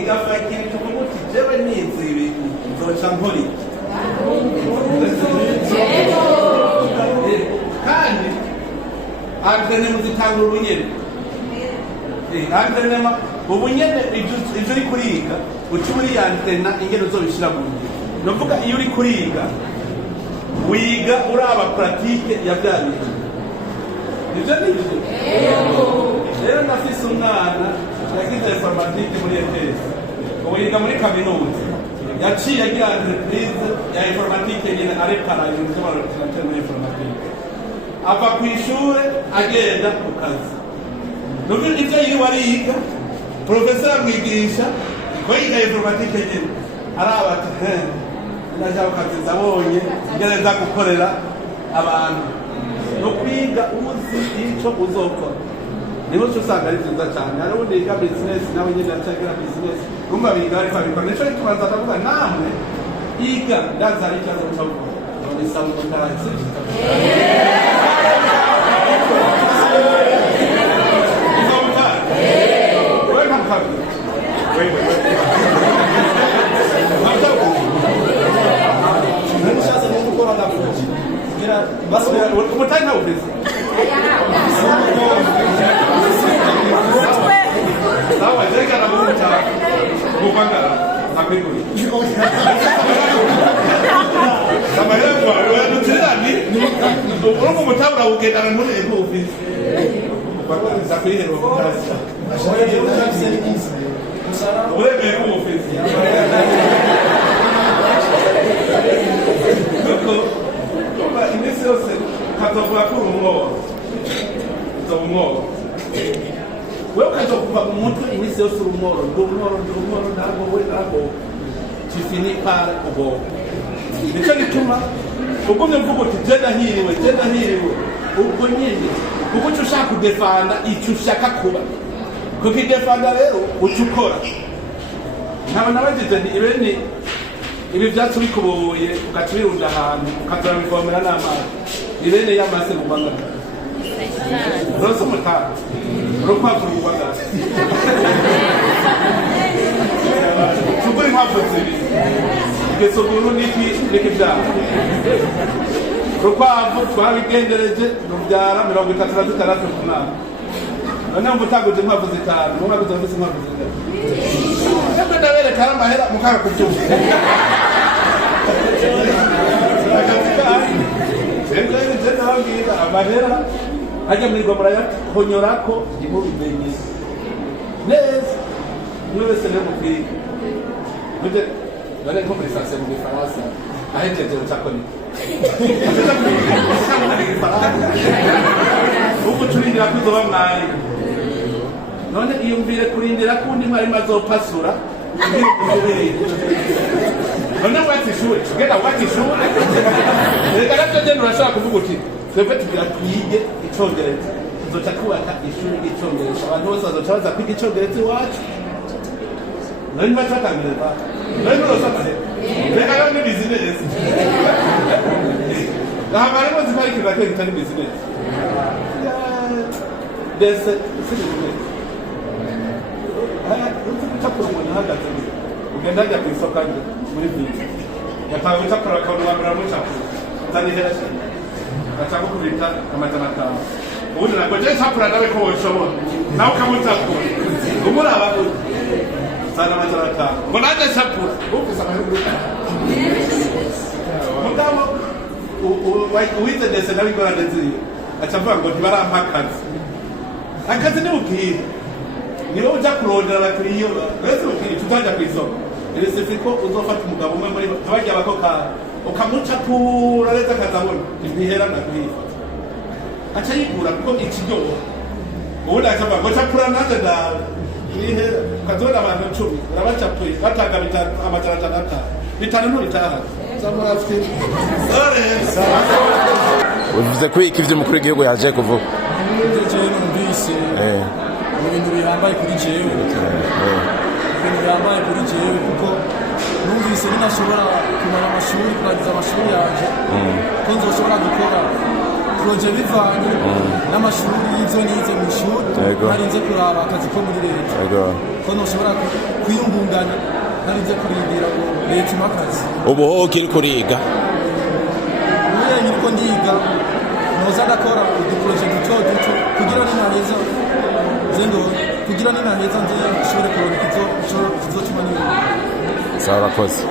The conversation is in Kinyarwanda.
igafakira tuvuga uti jewe nizi ibi nzoca nkora iki kandi antrenema zitanga ubunyene antrenema ubunyene ivyo uri kuriga uca muri antrena ingene uzobishira mu ngiro novuga iyo uri kuriga wiga uraba pratique ya bya bintu nivyo nivyo rero nafise umwana yagize informatique muri ETS ubu yiga muri kaminuza yaciye agira entreprise ya informatique nyene arepara ibintu vy'amarotinateur muri informatique ava kw'ishure agenda ku kazi nuvuga ivyo yiwe ariga professeur amwigisha ko yiga informatique nyene araba ati naja ku kazi zabonye ngene nza gukorera abantu no kwiga uzi ico uzokora niho usanga ari vyiza cane hari ubundi yiga business nawe nyene acagira business urumva biga ariko abikora nico tubaza ndavuga namwe yiga ndaza ari ikibazo c'avuga none sabuko ndazi Umutai ntawe ufise sawa jeka na muta gupangara nakwiguri samareko wenutirani urongo mutabura ugendana muri ego ufise bakwazi sakwihero kutasa uremeye ko ufise iminsi yose kazovuga ko uri umworo uzoba umworo wewe ukazokuva mu mutwe iminsi yose uri umworo ndi umworo ntabwo we ntabwo kifini pare ubwo nicyo gituma ugumye mvuga uti je ndahiriwe ubwo nyine kuko uca ushaka kudefanda icyo ushaka kuba kuko idefanda rero uca ukora nkaba nabajije nti ibene ibi vyatsi bikubuye ugaca birunda ahantu ukazora bivomera n'amazi ibene y'amase mu Rwanda rose umutaka urukwavu rw'Urwanda tugura inkwavu zibiri igesoguru niki vyaha urukwavu twabigendereje ruvyara 36 ku mwaka none mutaguje inkwavu zitanu mumwe uzofise inkwavu zitanu nabwo ndabereka amahera mukara kuvyumva amahera ajya mwirwa murayahonyorako ntimubimenye neza niwe wese ne mukwiga nuje none nko muri sanse mu Gifaransa ahejeje ucakoni ubu turindira kuzoba mwari none iyumvire kurindira kundi mwarimu azopasura none watishure tugenda watishure reka navyo je urashobora kuvuga uti twebwe tugira twige icongereza tuzoca kubaka ishuri ry'icongereza abantu bose bazoca baza kwiga icongereza iwacu none baca batangirira none urosamahe reka rero ni bizinesi nahamara ngo zikora ikintu nakwiye kitari bizinesi mbese si bizinesi ucakura umuntu ahagaze ugenda ajya ku isoko anje muri visi yatawe ucakura akabona wamura mucakura zanihera cyane gacako kubita amajana 5 ubundi ntabwo je cakura nawe ko woshobora nawe ukamucakura umuraba sana amajana 5 ngo naje cakura ufise amahirwe mugabo uwize dese nawe ingorane ziriyo acavuga ngo ntibarampa akazi ni ubwire niba uja kurondera abakiriya wese tuzajya ku isoko irisifi ko uzofata umugabo umwe muri abajya abakoka ukamucakura leta akazabona ntiherana kuyifata aca yigura kuko ikiryoha ubundi akavuga ngo cakura nanjye ndawe nihera ukazibona abantu 10 urabacapuye batanga amajana 5 bitanu ntubitahana uvuze ko iki vy'umukuru w'igihugu yaje kuvuga jewe numvise ibintu bihambaye kuri jewe kuko numvise ninashobora kumara amashuri kurangiza amashuri yanje ko nzoshobora gukora poroje bivanye n'amashuri y'ivyo nize mu ishuri Yego. narinze kuraba akazi ko muri leta Yego. ko noshobora kwiyungunganya narinze kurindira ngo leta impe akazi ubu ho ukiri kuriga ubuye nyiriko ndiga noza ndakora uduporoje duto duto kugira ninaheza kugira ninaheza nze nshobore kuronka kizotuma niga sawa urakoze